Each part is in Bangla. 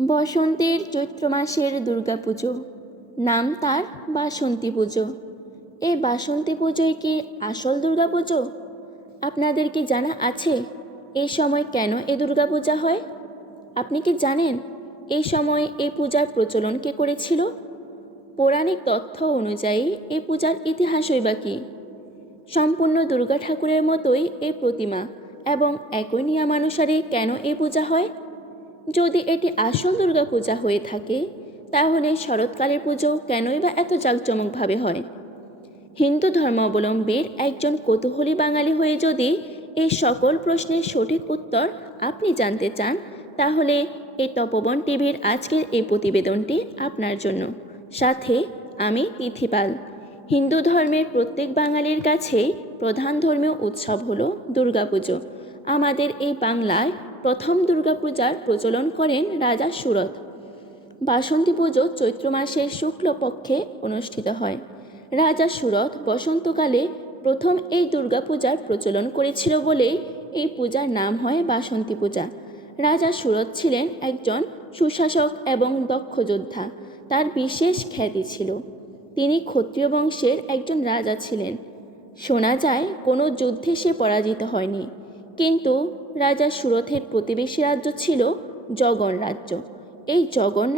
বসন্তের চৈত্র মাসের দুর্গাপুজো, নাম তার বাসন্তী পুজো। এই বাসন্তী পুজোই কি আসল দুর্গাপুজো? আপনাদের কি জানা আছে এই সময় কেন এই দুর্গাপূজা হয়? আপনি কি জানেন এই সময় এই পূজার প্রচলন কে করেছিল? পৌরাণিক তথ্য অনুযায়ী এই পূজার ইতিহাসই বা কী? সম্পূর্ণ দুর্গা ঠাকুরের মতোই এই প্রতিমা এবং একই নিয়মানুসারে কেন এই পূজা হয়? যদি এটি আসল দুর্গাপূজা হয়ে থাকে, তাহলে শরৎকালের পুজো কেনই বা এত জাঁকজমকভাবে হয়? হিন্দু ধর্মাবলম্বীর একজন কৌতূহলী বাঙালি হয়ে যদি এই সকল প্রশ্নের সঠিক উত্তর আপনি জানতে চান, তাহলে এই তপবন টিভির আজকের এই প্রতিবেদনটি আপনার জন্য। সাথে আমি তিথিপাল। হিন্দু ধর্মের প্রত্যেক বাঙালির কাছেই প্রধান ধর্মীয় উৎসব হলো দুর্গাপুজো। আমাদের এই বাংলায় প্রথম দুর্গাপূজার প্রচলন করেন রাজা সুরথ। বাসন্তী পুজো চৈত্র মাসের শুক্লপক্ষে অনুষ্ঠিত হয়। রাজা সুরথ বসন্তকালে প্রথম এই দুর্গাপূজার প্রচলন করেছিল বলেই এই পূজার নাম হয় বাসন্তী পূজা। রাজা সুরথ ছিলেন একজন সুশাসক এবং দক্ষ যোদ্ধা। তার বিশেষ খ্যাতি ছিল। তিনি ক্ষত্রিয় বংশের একজন রাজা ছিলেন। শোনা যায় কোনো যুদ্ধে সে পরাজিত হয়নি। কিন্তু রাজা সুরথের প্রতিবেশী রাজ্য ছিল জগন রাজ্য। এই জগন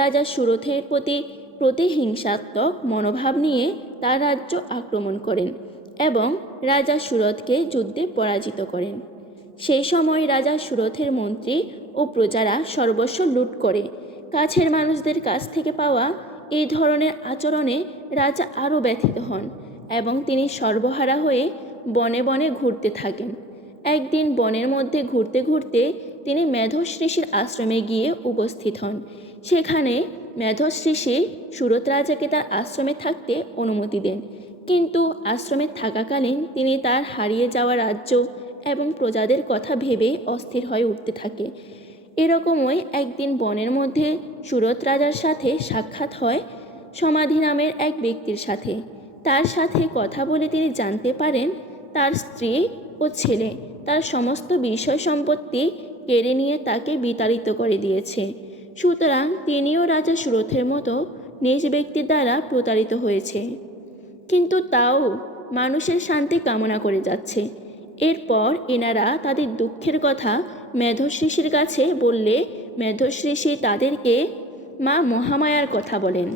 রাজা সুরথের প্রতি প্রতিহিংসাত্মক মনোভাব নিয়ে তার রাজ্য আক্রমণ করেন এবং রাজা সুরথকে যুদ্ধে পরাজিত করেন। সেই সময় রাজা সুরথের মন্ত্রী ও প্রজারা সর্বস্ব লুট করে। কাছের মানুষদের কাছ থেকে পাওয়া এই ধরনের আচরণে রাজা আরও ব্যথিত হন এবং তিনি সর্বহারা হয়ে বনে বনে ঘুরতে থাকেন। একদিন বনের মধ্যে ঘুরতে ঘুরতে তিনি মেধস ঋষির আশ্রমে গিয়ে উপস্থিত হন। সেখানে মেধস ঋষি সুরথ রাজাকে তার আশ্রমে থাকতে অনুমতি দেন, কিন্তু আশ্রমে থাকাকালীন তিনি তার হারিয়ে যাওয়া রাজ্য এবং প্রজাদের কথা ভেবে অস্থির হয়ে উঠতে থাকে। এরকমই একদিন বনের মধ্যে সুরথ রাজার সাথে সাক্ষাৎ হয় সমাধি নামের এক ব্যক্তির সাথে। তার সাথে কথা বলে তিনি জানতে পারেন তার স্ত্রী ও ছেলে তার সমস্ত বিষয় সম্পত্তি কেড়ে নিয়ে তাকে বিতাড়িত করে দিয়েছে। সুতরাং তিনিও রাজা সুরথের মতো নিজ ব্যক্তির দ্বারা প্রতারিত হয়েছে, কিন্তু তাও মানুষের শান্তি কামনা করে যাচ্ছে। এরপর এনারা তাদের দুঃখের কথা মেধস ঋষির কাছে বললে মেধস ঋষি তাদেরকে মা মহামায়ার কথা বলেন।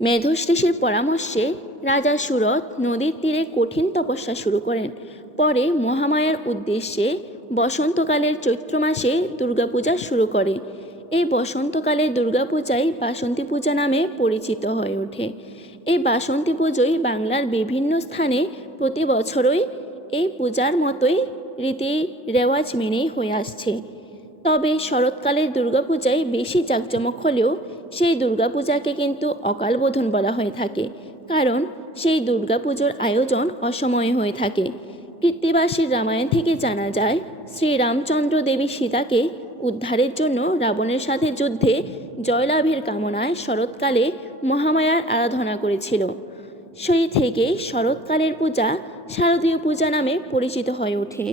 মেধস ঋষির পরামর্শে রাজা সুরথ নদীর তীরে কঠিন তপস্যা শুরু করেন। পরে মহামায়ার উদ্দেশ্যে বসন্তকালের চৈত্র মাসে দুর্গাপূজা শুরু করে। এই বসন্তকালের দুর্গাপূজাই বাসন্তী পূজা নামে পরিচিত হয়ে ওঠে। এই বাসন্তী পুজোই বাংলার বিভিন্ন স্থানে প্রতি বছরই এই পূজার মতোই রীতি রেওয়াজ মেনেই হয়ে আসছে। তবে শরৎকালের দুর্গাপূজায় বেশি জাঁকজমক হলেও সেই দুর্গাপূজাকে কিন্তু অকালবোধন বলা হয়ে থাকে, কারণ সেই দুর্গাপুজোর আয়োজন অসময়ে হয়ে থাকে। কৃত্তিবাসীর রামায়ণ থেকে জানা যায় শ্রীরামচন্দ্র দেবী সীতাকে উদ্ধারের জন্য রাবণের সাথে যুদ্ধে জয়লাভের কামনায় শরৎকালে মহামায়ার আরাধনা করেছিল। সেই থেকে শরৎকালের পূজা শারদীয় পূজা নামে পরিচিত হয়ে ওঠে।